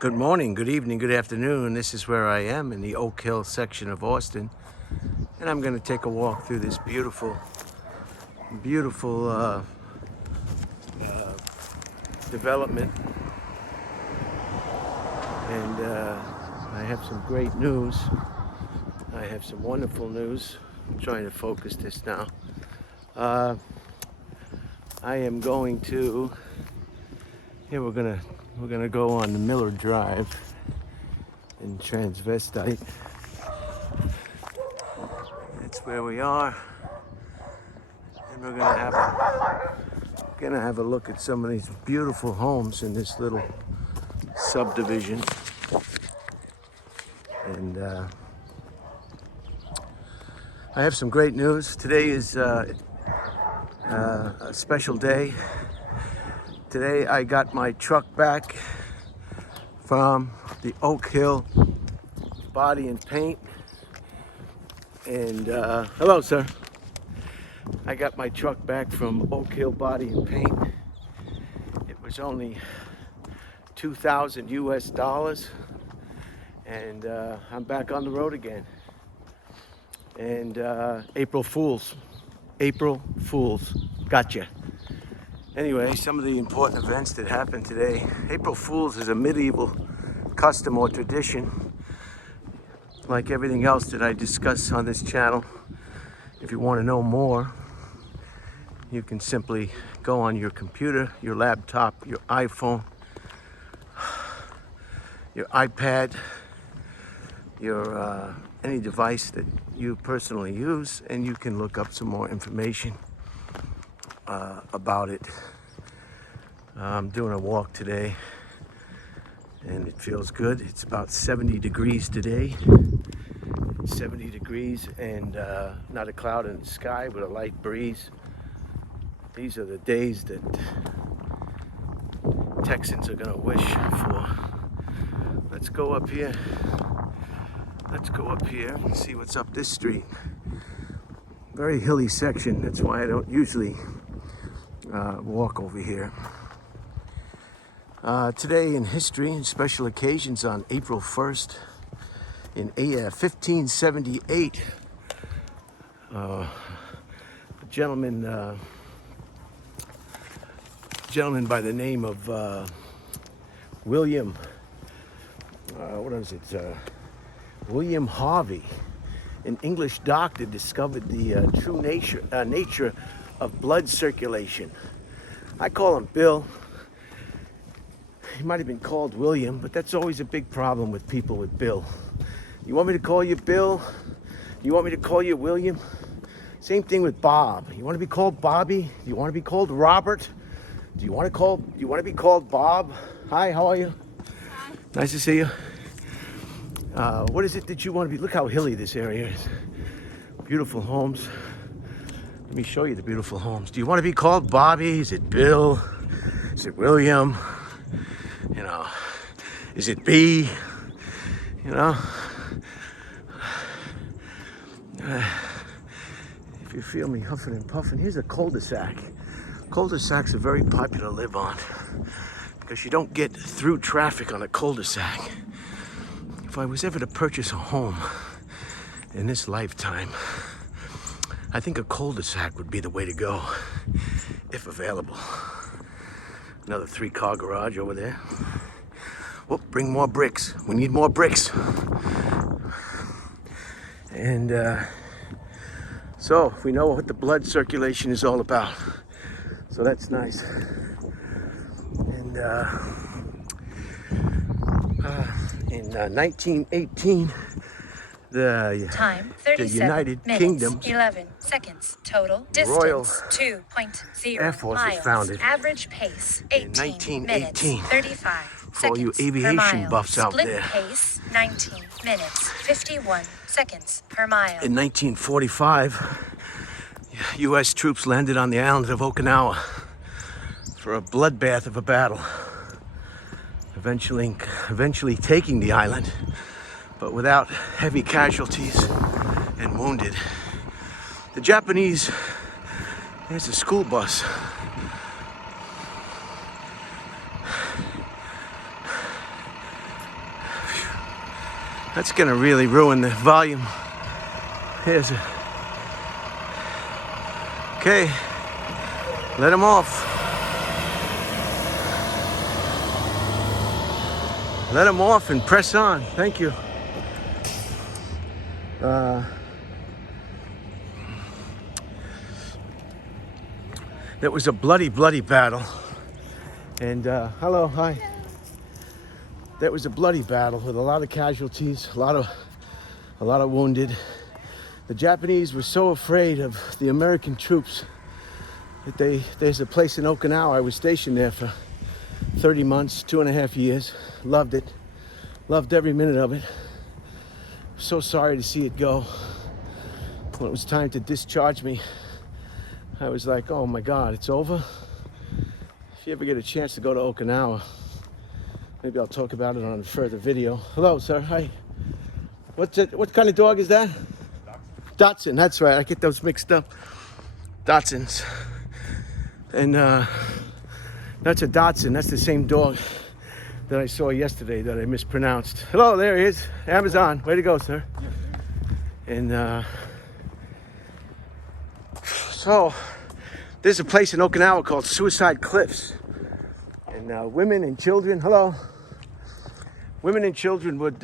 Good morning, good evening, good afternoon. This is where I am in the Oak Hill section of Austin. And I'm going to take a walk through this beautiful development. And I have some great news. I have some wonderful news. I'm trying to focus this now. I am going to, here we're gonna go on the Miller Drive in Transvestite. That's where we are. And we're gonna have a look at some of these beautiful homes in this little subdivision. And I have some great news. Today is a special day. Today I got my truck back from the Oak Hill Body and Paint. And hello, sir. I got my truck back from Oak Hill Body and Paint. It was only $2,000 US, and I'm back on the road again. And April Fools, gotcha. Anyway, some of the important events that happened today. April Fools is a medieval custom or tradition, like everything else that I discuss on this channel. If you want to know more, you can simply go on your computer, your laptop, your iPhone, your iPad, your any device that you personally use, and you can look up some more information about it. I'm doing a walk today and it feels good. It's about 70 degrees today. 70 degrees and not a cloud in the sky, but a light breeze. These are the days that Texans are gonna wish for. Let's go up here. Let's go up here and see what's up this street. Very hilly section. That's why I don't usually walk over here. Today in history and special occasions, on April 1st, in 1578, a gentleman by the name of William Harvey, an English doctor, discovered the true nature of blood circulation. I call him Bill. He might have been called William, but that's always a big problem with people with Bill. You want me to call you Bill? You want me to call you William? Same thing with Bob. You want to be called Bobby? Do you want to be called Robert? Do you want to be called Bob? Hi, how are you? Hi. Nice to see you. What is it that you want to be? Look how hilly this area is. Beautiful homes. Let me show you the beautiful homes. Do you want to be called Bobby? Is it Bill? Is it William? You know, is it B? You know? If you feel me huffing and puffing, here's a cul-de-sac. Cul-de-sacs are very popular to live on because you don't get through traffic on a cul-de-sac. If I was ever to purchase a home in this lifetime, I think a cul-de-sac would be the way to go, if available. Another 3-car garage over there. Whoop, bring more bricks. We need more bricks. And so we know what the blood circulation is all about. So that's nice. And in 1918, the United Kingdom 11 seconds total distance Royal 2.0 Air Force miles. was founded Average pace 18 minutes 1918. 35 For all you seconds per aviation mile. buffs out Split there. pace 19 minutes 51 seconds per mile. In 1945, U.S. troops landed on the island of Okinawa for a bloodbath of a battle, eventually taking the island, but without heavy casualties and wounded. The Japanese, there's a school bus. That's gonna really ruin the volume. Here's a... Okay, let him off. Let him off and press on. Thank you. That was a bloody battle. And hello, hi. That was a bloody battle with a lot of casualties, a lot of wounded. The Japanese were so afraid of the American troops that there's a place in Okinawa. I was stationed there for 30 months, 2.5 years. Loved it. Loved every minute of it. So sorry to see it go. When it was time to discharge me, I was like, oh my God, it's over. If you ever get a chance to go to Okinawa, maybe I'll talk about it on a further video. Hello, sir. Hi. What kind of dog is that? Dachshund. That's right. I get those mixed up. Dachshunds. And that's a Dachshund. That's the same dog that I saw yesterday that I mispronounced. Hello, there he is. Amazon. Way to go, sir. And so there's a place in Okinawa called Suicide Cliffs. And women and children, hello. Women and children would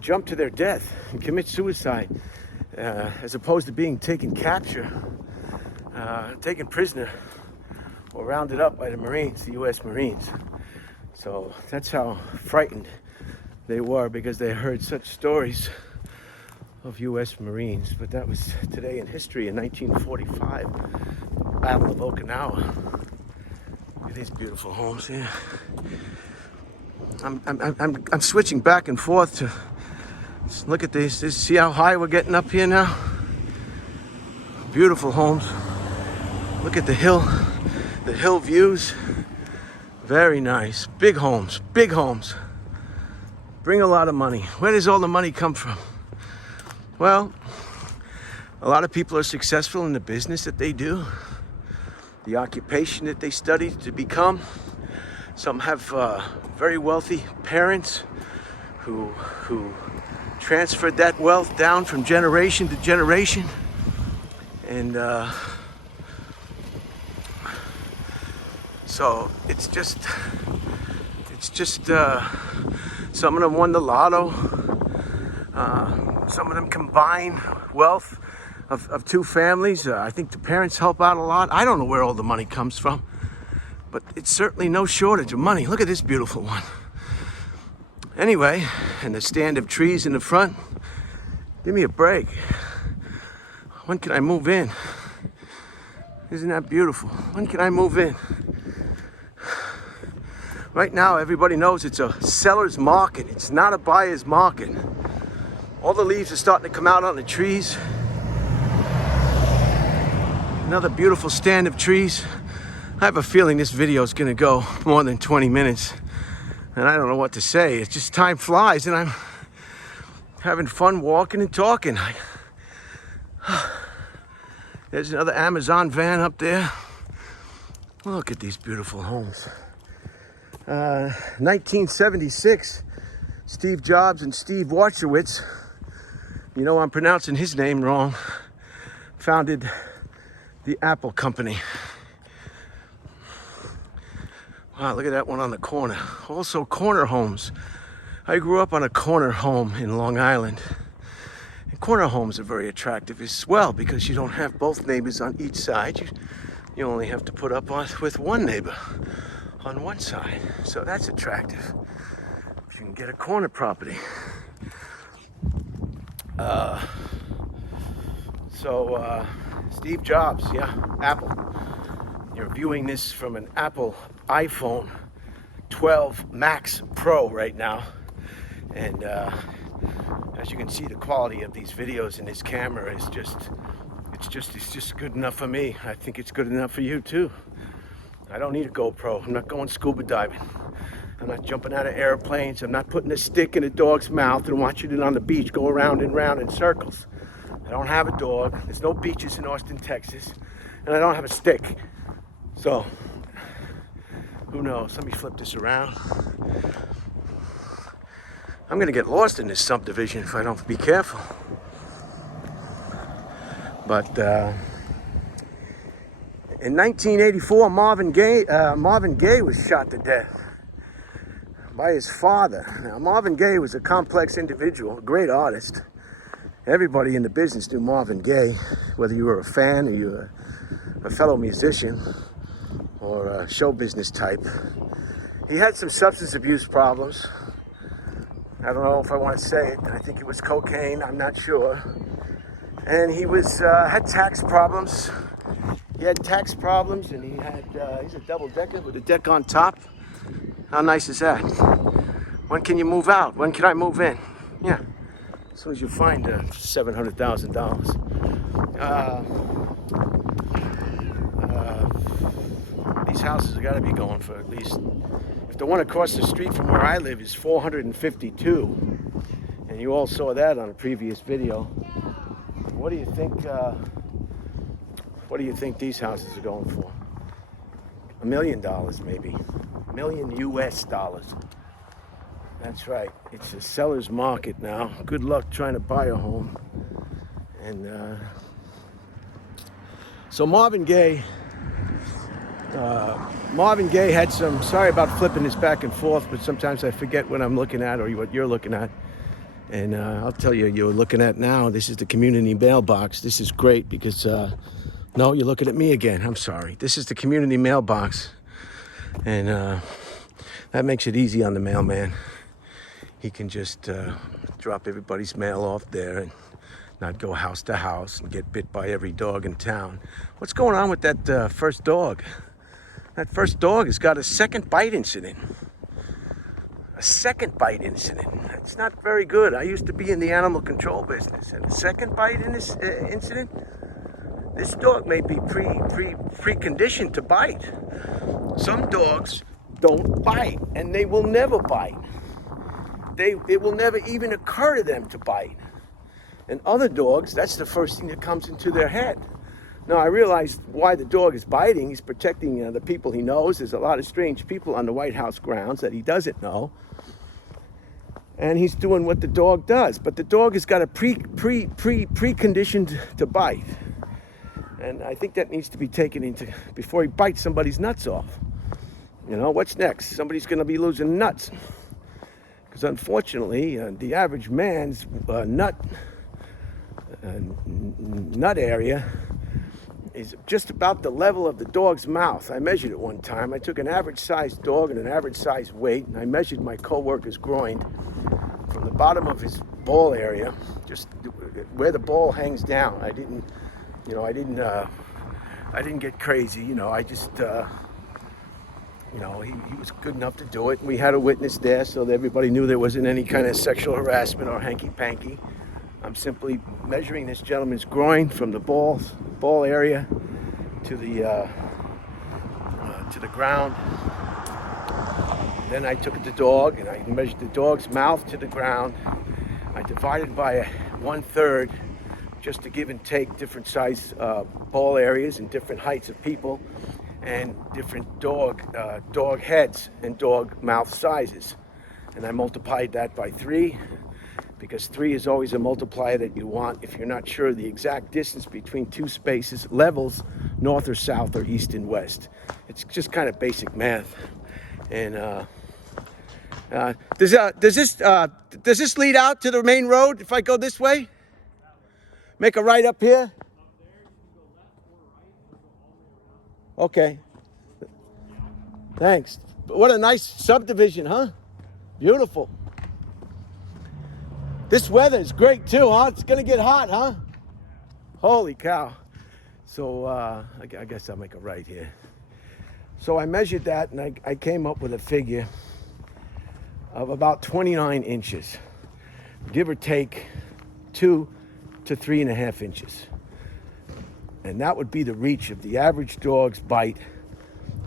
jump to their death and commit suicide as opposed to being taken prisoner or rounded up by the Marines, the U.S. Marines. So that's how frightened they were, because they heard such stories of U.S. Marines. But that was today in history in 1945, Battle of Okinawa. Look at these beautiful homes here. I'm switching back and forth to look at this. See how high we're getting up here now? Beautiful homes. Look at the hill views. Very nice. Big homes, big homes. Bring a lot of money. Where does all the money come from? Well, a lot of people are successful in the business that they do, the occupation that they study to become. Some have very wealthy parents who transferred that wealth down from generation to generation. And so it's just some of them won the lotto. Some of them combine wealth of two families. I think the parents help out a lot. I don't know where all the money comes from, but it's certainly no shortage of money. Look at this beautiful one. Anyway, and the stand of trees in the front. Give me a break. When can I move in? Isn't that beautiful? When can I move in? Right now, everybody knows it's a seller's market. It's not a buyer's market. All the leaves are starting to come out on the trees. Another beautiful stand of trees. I have a feeling this video is gonna go more than 20 minutes. And I don't know what to say. It's just time flies and I'm having fun walking and talking. There's another Amazon van up there. Look at these beautiful homes. 1976, Steve Jobs and Steve Wojciechowski, you know I'm pronouncing his name wrong, founded the Apple company. Wow, look at that one on the corner. Also corner homes. I grew up on a corner home in Long Island. And corner homes are very attractive as well because you don't have both neighbors on each side. You only have to put up with one neighbor on one side. So that's attractive. If you can get a corner property. Steve Jobs, yeah, Apple. You're viewing this from an Apple iPhone 12 Max Pro right now. And as you can see, the quality of these videos in this camera is it's just good enough for me. I think it's good enough for you too. I don't need a GoPro. I'm not going scuba diving. I'm not jumping out of airplanes. I'm not putting a stick in a dog's mouth and watching it on the beach go around and round in circles. I don't have a dog. There's no beaches in Austin, Texas. And I don't have a stick. So Who knows? Let me flip this around. I'm gonna get lost in this subdivision if I don't be careful. But in 1984, Marvin Gaye was shot to death by his father. Now, Marvin Gaye was a complex individual, a great artist. Everybody in the business knew Marvin Gaye, whether you were a fan or you were a fellow musician or a show business type. He had some substance abuse problems. I don't know if I want to say it. I think it was cocaine. I'm not sure. And he had tax problems. He had tax problems, and he's a double decker with a deck on top. How nice is that? When can you move out? When can I move in? Yeah, as soon as you find $700,000. These houses have got to be going for at least, if the one across the street from where I live is 452, and you all saw that on a previous video. What do you think? What do you think these houses are going for? $1 million, maybe. $1 million US. That's right. It's a seller's market now. Good luck trying to buy a home. And so Marvin Gaye had some. Sorry about flipping this back and forth, but sometimes I forget what I'm looking at or what you're looking at. And I'll tell you, you're looking at now. This is the community mailbox. This is great because. No, you're looking at me again. I'm sorry. This is the community mailbox. And that makes it easy on the mailman. He can just drop everybody's mail off there and not go house to house and get bit by every dog in town. What's going on with that first dog? That first dog has got a second bite incident. A second bite incident. It's not very good. I used to be in the animal control business. And a second bite in this incident? This dog may be preconditioned to bite. Some dogs don't bite, and they will never bite. It will never even occur to them to bite. And other dogs, that's the first thing that comes into their head. Now, I realize why the dog is biting. He's protecting the people he knows. There's a lot of strange people on the White House grounds that he doesn't know. And he's doing what the dog does. But the dog has got a preconditioned to bite. And I think that needs to be taken into before he bites somebody's nuts off. You know, what's next? Somebody's going to be losing nuts. Because unfortunately, the average man's nut area is just about the level of the dog's mouth. I measured it one time. I took an average-sized dog and an average-sized weight, and I measured my co-worker's groin from the bottom of his ball area, just where the ball hangs down. I didn't get crazy. I just, he was good enough to do it. We had a witness there, so that everybody knew there wasn't any kind of sexual harassment or hanky-panky. I'm simply measuring this gentleman's groin from the ball area to the ground. Then I took the dog and I measured the dog's mouth to the ground. I divided by 1/3 just to give and take different size ball areas and different heights of people and different dog heads and dog mouth sizes. And I multiplied that by 3 because 3 is always a multiplier that you want if you're not sure the exact distance between two spaces, levels, north or south or east and west. It's just kind of basic math. And does this lead out to the main road if I go this way? Make a right up here? Okay. Thanks. What a nice subdivision, huh? Beautiful. This weather is great too, huh? It's gonna get hot, huh? Holy cow. So I guess I'll make a right here. So I measured that and I came up with a figure of about 29 inches, give or take 2 to 3.5 inches. And that would be the reach of the average dog's bite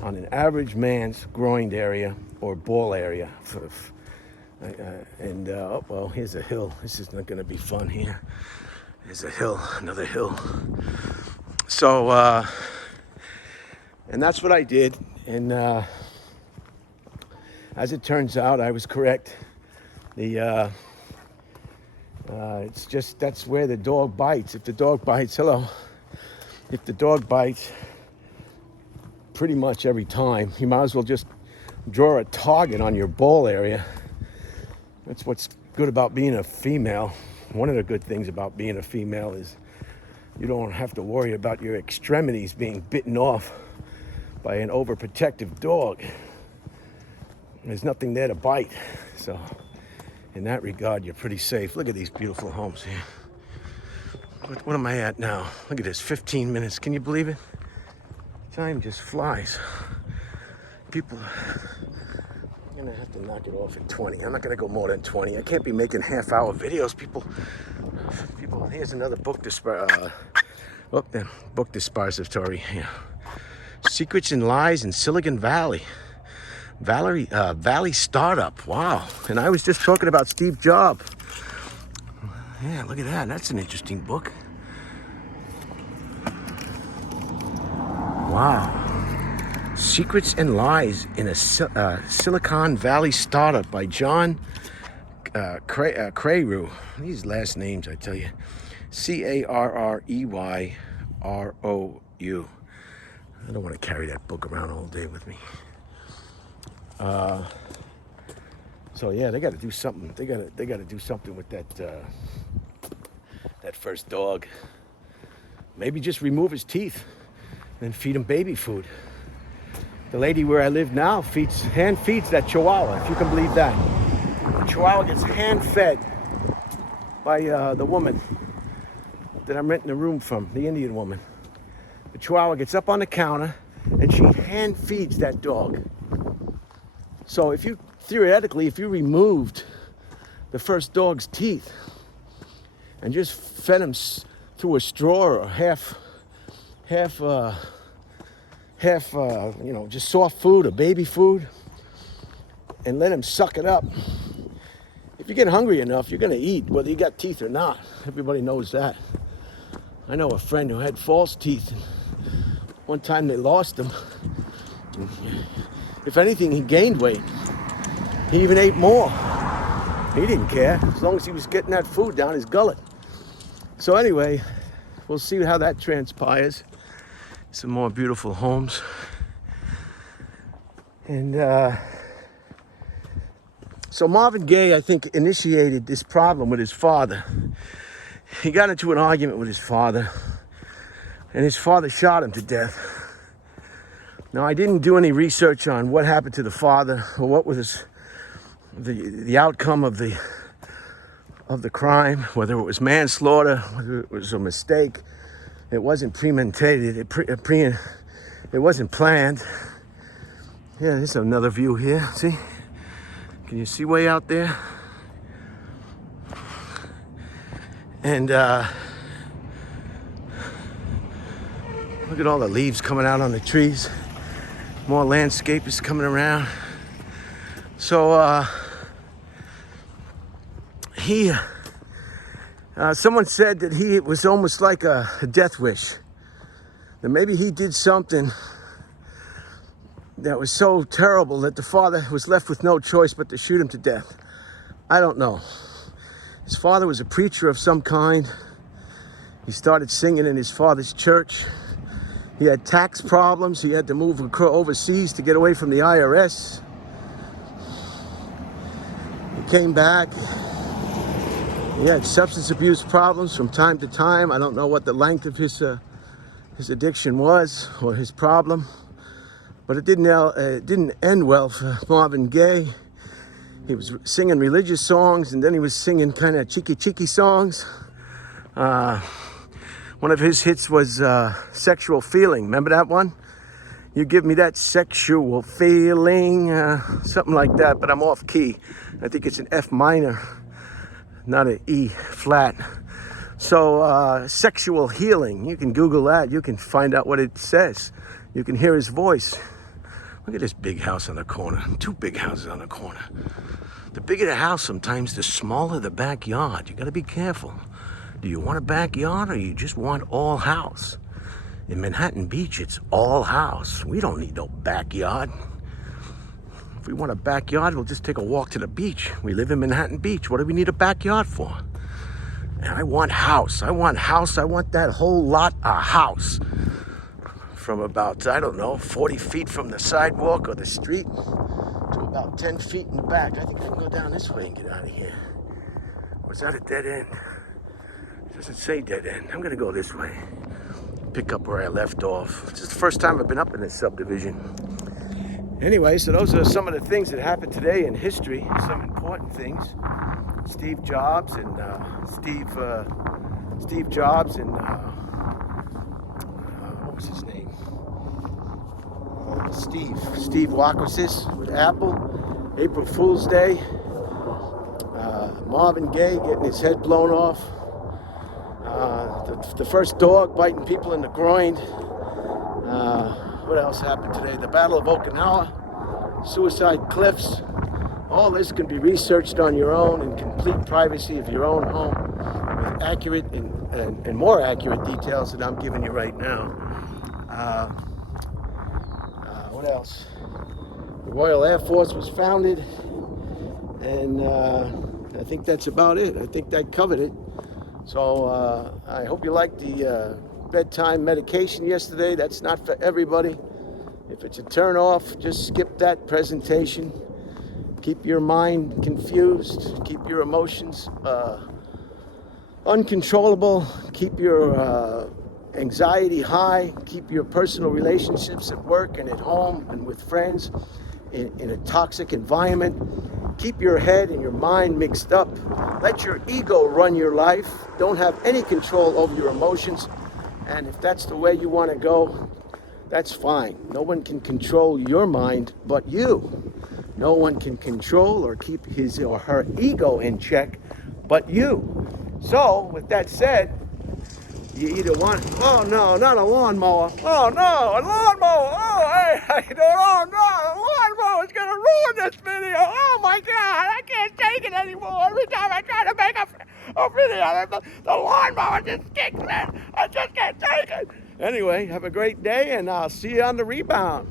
on an average man's groin area or ball area. Well, here's a hill. This is not going to be fun here. There's a hill, another hill. So, and that's what I did. And As it turns out, I was correct. It's just, that's where the dog bites. If the dog bites, if the dog bites pretty much every time, you might as well just draw a target on your ball area. That's what's good about being a female. One of the good things about being a female is you don't have to worry about your extremities being bitten off by an overprotective dog. There's nothing there to bite. So in that regard, you're pretty safe. Look at these beautiful homes here. What am I at now? Look at this, 15 minutes. Can you believe it? Time just flies. People, I'm gonna have to knock it off at 20. I'm not gonna go more than 20. I can't be making half-hour videos. People, here's another book dispository here. Secrets and Lies in Silicon Valley. Valley Startup. Wow. And I was just talking about Steve Jobs. Yeah, look at that. That's an interesting book. Wow. Secrets and Lies in a Silicon Valley Startup by John Carreyrou. These last names, I tell you. Carreyrou. I don't want to carry that book around all day with me. So yeah, they got to do something. They got to do something with that first dog. Maybe just remove his teeth and feed him baby food. The lady where I live now hand feeds that Chihuahua, if you can believe that. The Chihuahua gets hand fed by the woman that I'm renting a room from, the Indian woman. The Chihuahua gets up on the counter and she hand feeds that dog. So if you removed the first dog's teeth and just fed him through a straw or half, just soft food or baby food, and let him suck it up. If you get hungry enough, you're gonna eat, whether you got teeth or not. Everybody knows that. I know a friend who had false teeth. One time they lost them. If anything, he gained weight. He even ate more. He didn't care, as long as he was getting that food down his gullet. So anyway, we'll see how that transpires. Some more beautiful homes. And so Marvin Gaye, I think, initiated this problem with his father. He got into an argument with his father, and his father shot him to death. Now, I didn't do any research on what happened to the father or what was the outcome of the crime, whether it was manslaughter, whether it was a mistake. It wasn't premeditated. It wasn't planned. Yeah, there's another view here. See? Can you see way out there? And look at all the leaves coming out on the trees. More landscapers coming around. So someone said that it was almost like a death wish. That maybe he did something that was so terrible that the father was left with no choice but to shoot him to death. I don't know. His father was a preacher of some kind. He started singing in his father's church. He had tax problems. He had to move overseas to get away from the IRS. He came back. He had substance abuse problems from time to time. I don't know what the length of his addiction was or his problem, but it didn't end well for Marvin Gaye. He was singing religious songs, and then he was singing kind of cheeky songs. One of his hits was Sexual Feeling. Remember that one? You give me that sexual feeling, something like that, but I'm off key. I think it's an F minor, not an E flat. So Sexual Healing, you can Google that. You can find out what it says. You can hear his voice. Look at this big house on the corner. 2 big houses on the corner. The bigger the house, sometimes the smaller the backyard. You gotta be careful. Do you want a backyard or you just want all house? In Manhattan Beach, it's all house. We don't need no backyard. If we want a backyard, we'll just take a walk to the beach. We live in Manhattan Beach. What do we need a backyard for? And I want house. I want house. I want that whole lot a house. From about, I don't know, 40 feet from the sidewalk or the street to about 10 feet in the back. I think I can go down this way and get out of here. Was that a dead end? It doesn't say dead end. I'm gonna go this way. Pick up where I left off. It's just the first time I've been up in this subdivision. Anyway, so those are some of the things that happened today in history. Some important things. Steve Jobs and what was his name? Steve Wackosis with Apple. April Fool's Day. Marvin Gaye getting his head blown off. The first dog biting people in the groin. What else happened today? The Battle of Okinawa. Suicide cliffs. All this can be researched on your own in complete privacy of your own home with accurate and more accurate details that I'm giving you right now. What else? The Royal Air Force was founded, and I think that's about it. I think that covered it. So I hope you liked the bedtime medication yesterday. That's not for everybody. If it's a turn off, just skip that presentation. Keep your mind confused. Keep your emotions uncontrollable. Keep your anxiety high. Keep your personal relationships at work and at home and with friends in a toxic environment. Keep your head and your mind mixed up. Let your ego run your life. Don't have any control over your emotions. And if that's the way you want to go, that's fine. No one can control your mind but you. No one can control or keep his or her ego in check but you. So, with that said, you either want, oh no, not a lawnmower. Oh no, a lawnmower. Oh, hey, oh no, a lawnmower is going to ruin this video. Oh my God, I can't take it anymore. Every time I try to make a video, the lawnmower just kicks in. I just can't take it. Anyway, have a great day, and I'll see you on the rebound.